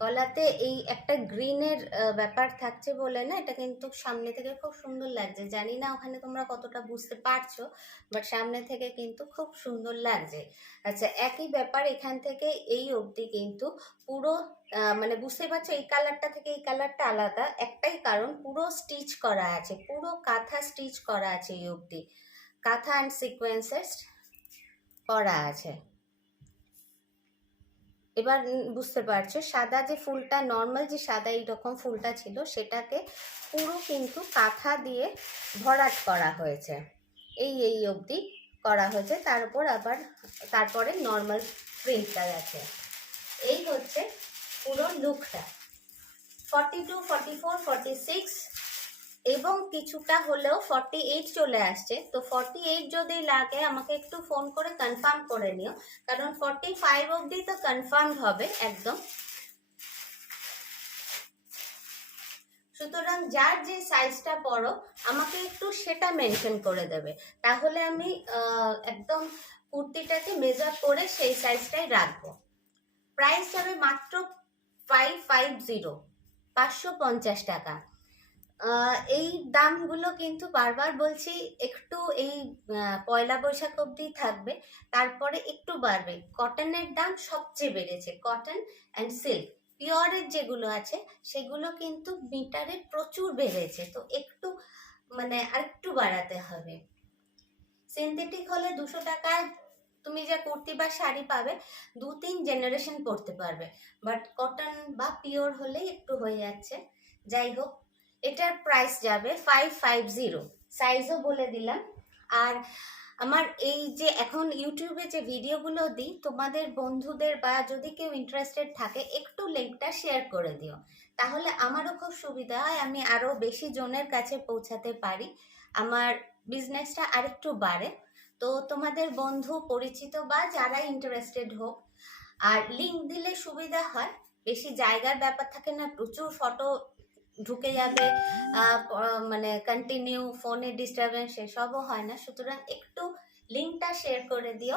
গলাতে এই একটা গ্রিনের ব্যাপার থাকছে বলে না, এটা কিন্তু সামনে থেকে খুব সুন্দর লাগছে। জানি না ওখানে তোমরা কতটা বুঝতে পারছো, বাট সামনে থেকে কিন্তু খুব সুন্দর লাগছে। আচ্ছা একই ব্যাপার এখান থেকে এই অবধি কিন্তু পুরো মানে বুঝতে পারছো এই কালারটা থেকে এই কালারটা আলাদা, একটাই কারণ পুরো স্টিচ করা আছে, পুরো কাঁথা স্টিচ করা আছে, এই অবধি কাঁথা অ্যান্ড সিকোয়েন্সেস করা আছে। এবার বুঝতে পারছো সাদা যে ফুলটা, নর্মাল যে সাদা এইরকম ফুলটা ছিল সেটাকে পুরো কিন্তু কাঁথা দিয়ে ভরাট করা হয়েছে, এই অবধি করা হয়েছে, তার উপর আবার তারপরে নর্মাল প্রিন্টটা আছে। এই হচ্ছে পুরো লুকটা। 42, 44, 46 এবং কিছুটা হলেও 48 চলে আসছে। তো 48 যদি লাগে আমাকে একটু ফোন করে কনফার্ম করে নিও, কারণ 45 অবধি তো কনফার্ম হবে একদম। সুতরাং যার যে সাইজটা পড়ো আমাকে একটু সেটা মেনশন করে দেবে, তাহলে আমি একদম কুর্তিটাকে মেজার করে সেই সাইজটাই রাখবো। প্রাইস যাবে মাত্র 550, 550 টাকা। এই দামগুলো কিন্তু বারবার বলছি একটু এই পয়লা বৈশাখ অবধি থাকবে, তারপরে একটু বাড়বে। কটনের দাম সবচেয়ে বেড়েছে, কটন অ্যান্ড সিল্ক। পিওরের যেগুলো আছে সেগুলো কিন্তু মিটারে প্রচুর বেড়েছে, তো একটু মানে আরেকটু বাড়াতে হবে। সিনথেটিক হলে 200 টাকায় তুমি যে কুর্তি বা শাড়ি পাবে 2-3 জেনারেশন পরতে পারবে, বাট কটন বা পিওর হলেই একটু হয়ে যাচ্ছে। যাই হোক, এটার প্রাইস যাবে 550, সাইজও বলে দিলাম। আর আমার এই যে এখন ইউটিউবে যে ভিডিওগুলো দিই, তোমাদের বন্ধুদের বা যদি কেউ ইন্টারেস্টেড থাকে একটু লিঙ্কটা শেয়ার করে দিও, তাহলে আমারও খুব সুবিধা হয়, আমি আরও বেশি জনের কাছে পৌঁছাতে পারি, আমার বিজনেসটা আরেকটু বাড়ে। তো তোমাদের বন্ধু পরিচিত বা যারা ইন্টারেস্টেড হোক, আর লিঙ্ক দিলে সুবিধা হয়, বেশি জায়গার ব্যাপার থাকে না, প্রচুর ফটো ঢুকে যাবে, মানে কন্টিনিউ ফোনে ডিস্টারবেন্স সেসবও হয় না, সুতরাং একটু লিঙ্কটা শেয়ার করে দিও।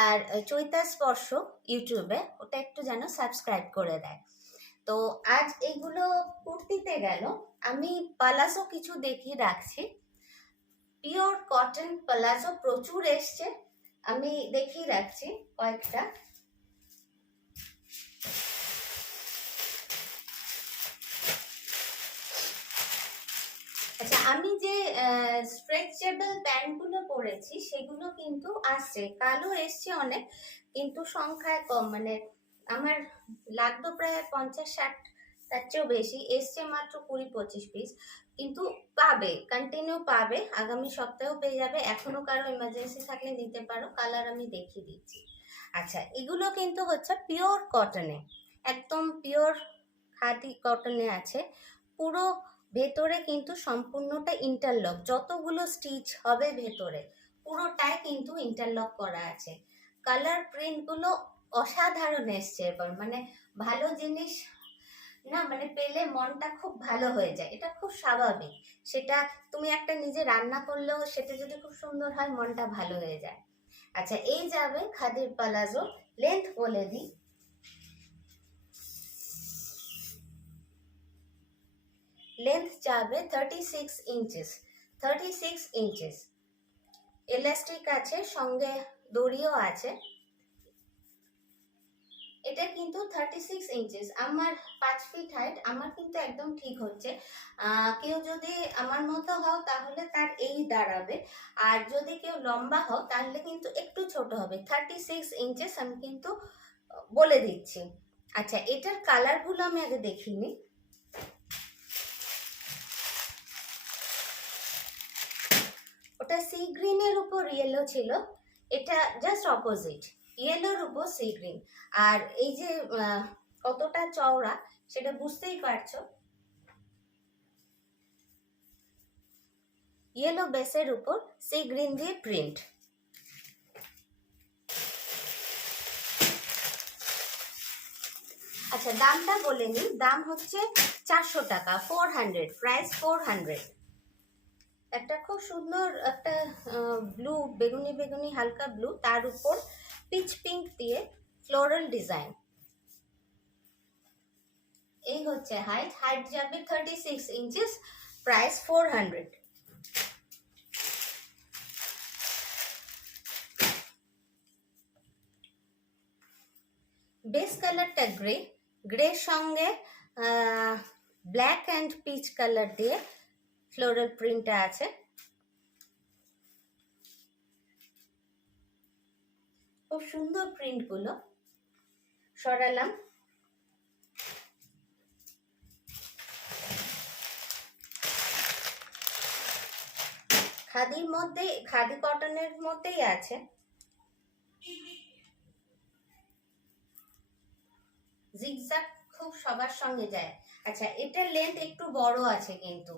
আর চৈতা স্পর্শ ইউটিউবে ওটা একটু যেন সাবস্ক্রাইব করে দেয়। তো আজ এইগুলো কুর্তিতে গেল, আমি পালাজো কিছু দেখিয়ে রাখছি। পিওর কটন পালাজো প্রচুর এসছে, আমি দেখিয়ে রাখছি কয়েকটা। আচ্ছা আমি যে স্ট্রেচেবল প্যান্টগুলো পরেছি সেগুলো কিন্তু আসছে, কালো এসছে অনেক, কিন্তু সংখ্যায় কম, মানে আমার লাগতো প্রায় 50-60, তার চেয়েও বেশি, এসছে মাত্র 20-25 পিস। কিন্তু পাবে, কন্টিনিউ পাবে, আগামী সপ্তাহেও পেয়ে যাবে। এখনো কারো ইমার্জেন্সি থাকলে নিতে পারো, কালার আমি দেখিয়ে দিচ্ছি। আচ্ছা এগুলো কিন্তু হচ্ছে পিওর কটনে, একদম পিওর খাদি কটনে আছে, পুরো ভেতরে কিন্তু সম্পূর্ণটা ইন্টারলক, যতগুলো স্টিচ হবে ভেতরে পুরোটাই কিন্তু ইন্টারলক করা আছে। কালার প্রিন্টগুলো অসাধারণ এসছে এবার, মানে ভালো জিনিস না মানে পেলে মনটা খুব ভালো হয়ে যায়, এটা খুব স্বাভাবিক। সেটা তুমি একটা নিজে রান্না করলেও সেটা যদি খুব সুন্দর হয় মনটা ভালো হয়ে যায়। আচ্ছা এই যাবে খাদির পালাজো, লেন্থ বলে দিই, লেন্থ যাবে 36 ইঞ্চেস, 36 ইঞ্চেস। এলাস্টিক আছে, সঙ্গে দড়িও আছে। এটা কিন্তু 36 ইঞ্চেস। আমার 5 ফিট হাইট, আমার কিন্তু একদম ঠিক হচ্ছে। কেউ যদি আমার মতো হও তাহলে তার এই দাঁড়াবে, আর যদি কেউ লম্বা হও তাহলে কিন্তু একটু ছোট হবে। 36 ইঞ্চেস আমি কিন্তু বলে দিচ্ছি। আচ্ছা, এটার কালারগুলো আমি আগে দেখিনি। ওটা সি গ্রিনের উপর ইয়েলো ছিল, এটা জাস্ট অপোজিট, ইয়েলোর উপর সি গ্রিন। আর এই যে কতটা চওড়া সেটা বুঝতেই পারছো, ইয়েলো বেসের উপর সি গ্রিন দিয়ে প্রিন্ট। আচ্ছা, দামটা বলে নিই। দাম হচ্ছে 400 টাকা, 400, প্রাইস 400। একটা খুব সুন্দর একটা ব্লু, বেগুনি বেগুনি হালকা ব্লু, তার উপর পিচ পিঙ্ক দিয়ে ফ্লোরাল ডিজাইন। এই হচ্ছে হাইট, হাইট যাবে 36 ইঞ্চেস, প্রাইস 400। বেস কালারটা গ্রে, গ্রের সঙ্গে ব্ল্যাক অ্যান্ড পিচ কালার দিয়ে ফ্লোরাল প্রিন্টটা আছে। খুব সুন্দর প্রিন্টগুলো। সরালাম। খাদির মধ্যে, খাদি কটনের মধ্যেই আছে। জিগজ্যাগ খুব সবার সঙ্গে যায়। আচ্ছা, এটার লেন্থ একটু বড় আছে, কিন্তু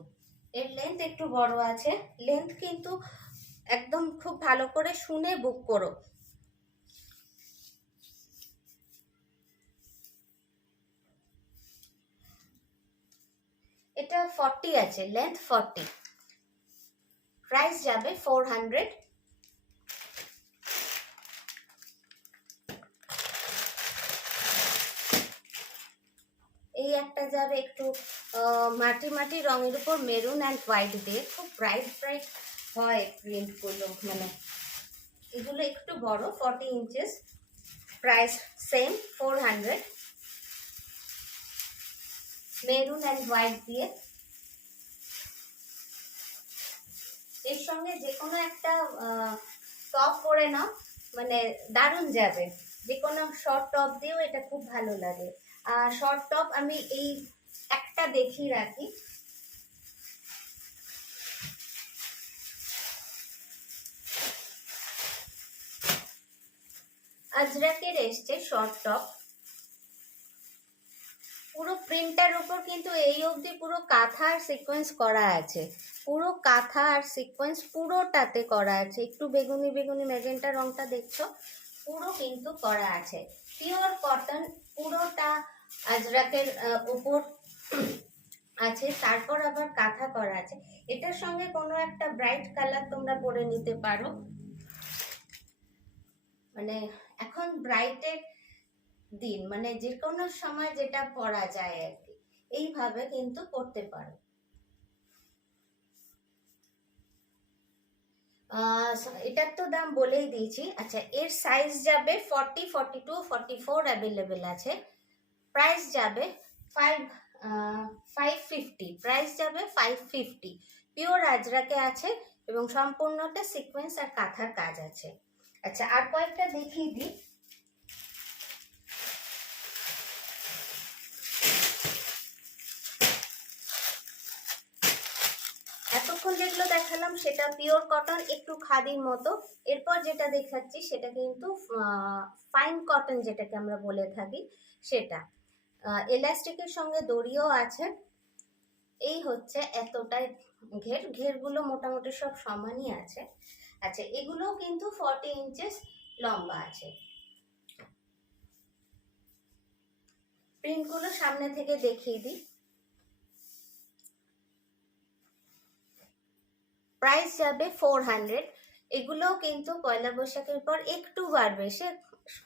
এর লেন্থ একটু বড় আছে। লেন্থ কিন্তু একদম খুব ভালো করে শুনে বুক করো। এটা 40 আছে, লেন্থ 40, প্রাইস যাবে 400। এই একটা যাবে একটু মাটি মাটি রঙের উপর মেরুন অ্যান্ড হোয়াইট দিয়ে, খুব ব্রাইট ব্রাইট হয় প্রিন্টগুলো, মানে এগুলো একটু বড়, 40 inches, price same 400। Maroon and white দিয়ে। এর সঙ্গে যে কোনো একটা টপ পরে নাও, মানে দারুণ যাবে। যে কোনো শর্ট টপ দিয়েও এটা খুব ভালো লাগে। আর শর্ট টপ আমি এই একটা দেখিয়ে রাখি। আজরাকের এসছে শর্ট টপ, পুরো প্রিন্টার উপর কিন্তু এই অবধি পুরো কাঁথা আর সিকোয়েন্স করা আছে। পুরো কাঁথা আর সিকোয়েন্স পুরোটাতে করা আছে। একটু বেগুনি বেগুনি ম্যাজেন্টা রংটা দেখছো, পুরো কিন্তু করা আছে। পিওর কটন, পুরোটা আজরাকের উপর আছে, তারপর আবার কাঁথা করা আছে। এটার সঙ্গে কোনো একটা ব্রাইট কালার তোমরা পরে নিতে পারো, মানে এখন ব্রাইটের দিন, মানে যে কোনো সময় যেটা পরা যায় আর কি, এইভাবে কিন্তু করতে পারো। এটার তো দাম বলেই দিয়েছি। আচ্ছা, এর সাইজ যাবে 40, 42, 44 অ্যাভেলেবেল আছে। প্রাইস যাবে 550, প্রাইস যাবে 550। পিওর আজরাকে আছে এবং সম্পূর্ণটা সিকোয়েন্স আর কাঁথার কাজ আছে। আচ্ছা, আর কয়েকটা দেখিয়ে দিই। এতক্ষণ যেগুলো দেখালাম সেটা পিওর কটন, একটু খাদির মতো। এরপর যেটা দেখাচ্ছি সেটা কিন্তু ফাইন কটন, যেটাকে আমরা বলে থাকি সেটা। এলাস্টিকের সঙ্গে দড়িও আছে। এই হচ্ছে এতটাই ঘের, ঘেরগুলো মোটামুটি সব সমানই আছে। আচ্ছা, এগুলোও কিন্তু 40 ইঞ্চেস লম্বা আছে। প্রিন্টগুলো সামনে থেকে দেখিয়ে দিই। প্রাইস যাবে 400। এগুলোও কিন্তু পয়লা বৈশাখের পর একটু বাড়বে, সে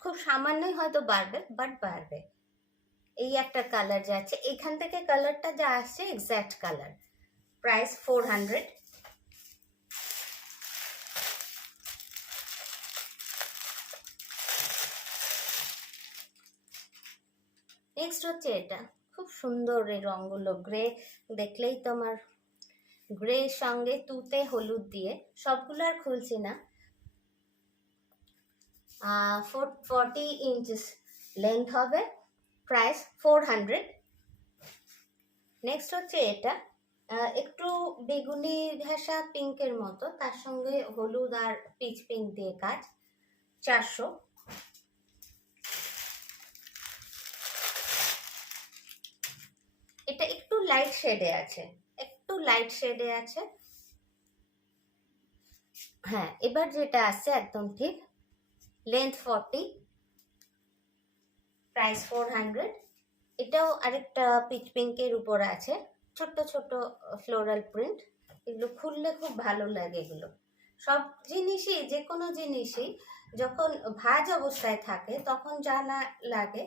খুব সামান্যই হয়তো বাড়বে, বাট বাড়বে। এই একটা কালার যাচ্ছে, এখান থেকে কালারটা যা আসছে এক্স্যাক্ট কালার। প্রাইস 400। নেক্সট হচ্ছে এটা, খুব সুন্দর এই রঙগুলো, গ্রে দেখলেই তোমার গ্রে সঙ্গে তুতে হলুদ দিয়ে, সবগুলো আর খুলছি না। 40 ইঞ্চেস লেন্থ হবে, প্রাইস 400। নেক্সট হচ্ছে এটা, একটু বেগুনি ঘেঁষা পিঙ্কের মতো, তার সঙ্গে হলুদ আর পিচ পিঙ্ক দিয়ে কাজ, 400। এটা একটু লাইট শেডে আছে, একটু লাইট শেডে আছে। হ্যাঁ, এবার যেটা আসছে একদম ঠিক, লেন্থ 40, প্রাইস 400। এটাও আরেকটা পিচ পিঙ্কের উপর আছে, ছোট্ট ছোট ফ্লোরাল প্রিন্ট। এগুলো খুললে খুব ভালো লাগে। এগুলো সব জিনিসই, যে কোনো জিনিসই যখন ভাঁজ অবস্থায় থাকে তখন যা না লাগে,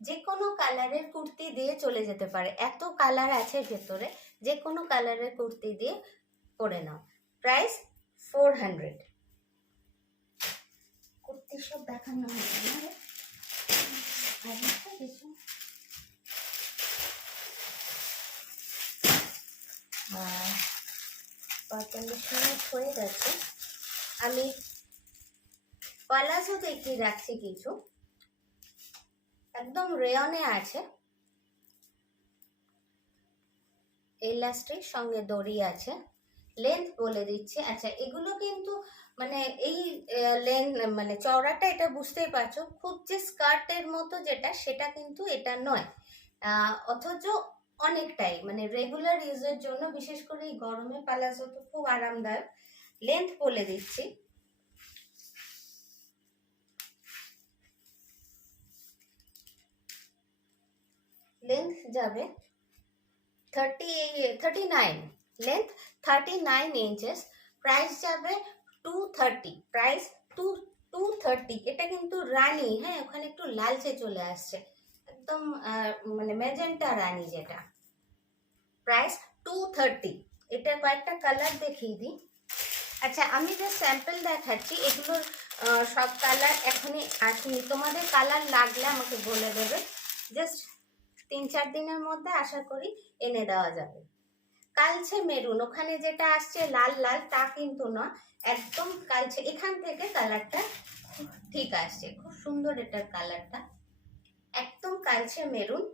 যে কোনো কালারের কুর্তি দিয়ে চলে যেতে পারে। এত কালার আছে ভেতরে, যে কোনো কালারের কুর্তি দিয়ে পরে নাও। প্রাইস 400। কুর্তি সব দেখানো হবে না, কিছু হয়ে গেছে। আমি পালাজো দেখিয়ে রাখছি কিছু, একদম রেয়নে আছে, ইলাস্টিক সঙ্গে দড়ি আছে। লেন্থ বলে দিচ্ছি। আচ্ছা, এগুলো কিন্তু মানে এই লেন্থ মানে চওড়াটা এটা বুঝতেই পারছো, খুব যে স্কার্টের মতো যেটা, সেটা কিন্তু এটা নয়, অথচ অনেকটাই মানে রেগুলার ইউজের জন্য, বিশেষ করে এই গরমে পালাজো তো খুব আরামদায়ক। লেন্থ বলে দিচ্ছি, লেন্থ যাবে 39, লেন্থ 39 ইঞ্চেস, প্রাইস যাবে 230, প্রাইস 230। এটা কিন্তু রানী, হ্যাঁ, ওখানে একটু লালচে চলে আসছে, একদম মানে মেজেন্টা রানী যেটা, প্রাইস 230। এটা কয়েকটা কালার দেখিয়ে দিই। আচ্ছা, আমি যে স্যাম্পল দেখাচ্ছি এগুলোর সব কালার এখনই আসেনি, তোমাদের কালার লাগলে আমাকে বলে দেবে, জাস্ট 3-4 দিনের মধ্যে আশা করি এনে দেওয়া যাবে। কালচে মেরুন, ওখানে যেটা আসছে লাল লাল তা কিন্তু না, একদম কালচে। এখান থেকে কালারটা ঠিক আসছে, খুব সুন্দর এটার কালারটা, একদম কালচে মেরুন।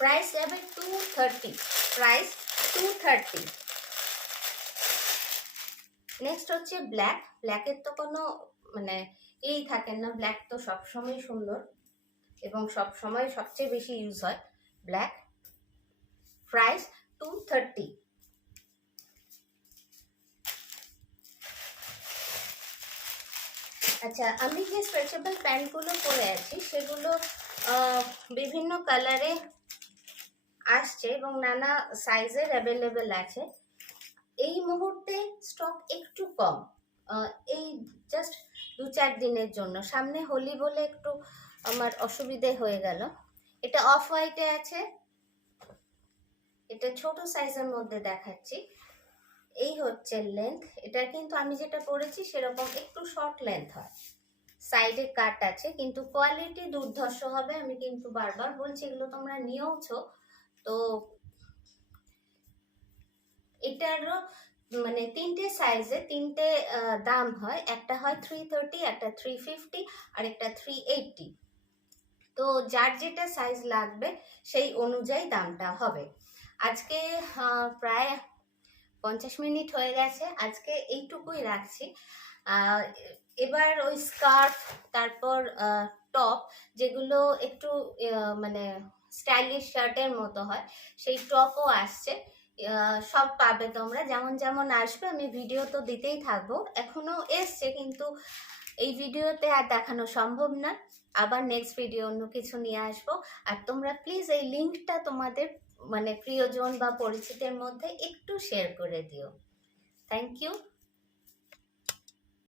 প্রাইস যাবে 230, প্রাইস 230। নেক্সট হচ্ছে ব্ল্যাক। ব্ল্যাকের তো কোনো মানে এই থাকে না, ব্ল্যাক তো সবসময় সুন্দর এবং সবসময় সবচেয়ে বেশি ইউজ হয় ব্ল্যাক। প্রাইস 230। আচ্ছা, আমি যে স্ট্রেচেবল প্যান্টগুলো পরে আছি সেগুলো বিভিন্ন কালারে আসছে এবং নানা সাইজের অ্যাভেলেবেল আছে। এই মুহূর্তে স্টক একটু কম, এই জাস্ট 2-4 দিনের জন্য, সামনে হোলি বলে একটু আমার অসুবিধে হয়ে গেল। এটা অফ হোয়াইটে আছে, এটা ছোট সাইজের মধ্যে দেখাচ্ছি। এই হচ্ছে লেন্থ, এটা কিন্তু আমি যেটা পরেছি সেরকম একটু শর্ট লেন্থ হয়, সাইডে কাট আছে, কিন্তু কোয়ালিটি দুর্ধর্ষ হবে। আমি কিন্তু বারবার বলছি, এগুলো তোমরা নিয়েওছো তো। এটারও মানে 3টে সাইজে 3টে দাম হয়, একটা হয় 330, একটা 350 আর একটা 380। তো যার যেটা সাইজ লাগবে সেই অনুযায়ী দামটা হবে। আজকে প্রায় 50 মিনিট হয়ে গেছে, আজকে এইটুকুই রাখছি। এবার ওই স্কার্ফ, তারপর টপ, যেগুলো একটু মানে স্টাইলিশ শার্টের মতো হয়, সেই টপও আসছে। সব পাবে তোমরা, যেমন যেমন আসবে আমি ভিডিও তো দিতেই থাকবো। এখনো এসছে কিন্তু এই ভিডিওতে আর দেখানো সম্ভব না, আবার নেক্সট ভিডিও অন্য কিছু নিয়ে আসবো। আর তোমরা প্লিজ এই লিঙ্কটা তোমাদের মানে প্রিয়জন বা পরিচিতের মধ্যে একটু শেয়ার করে দিও। Thank you.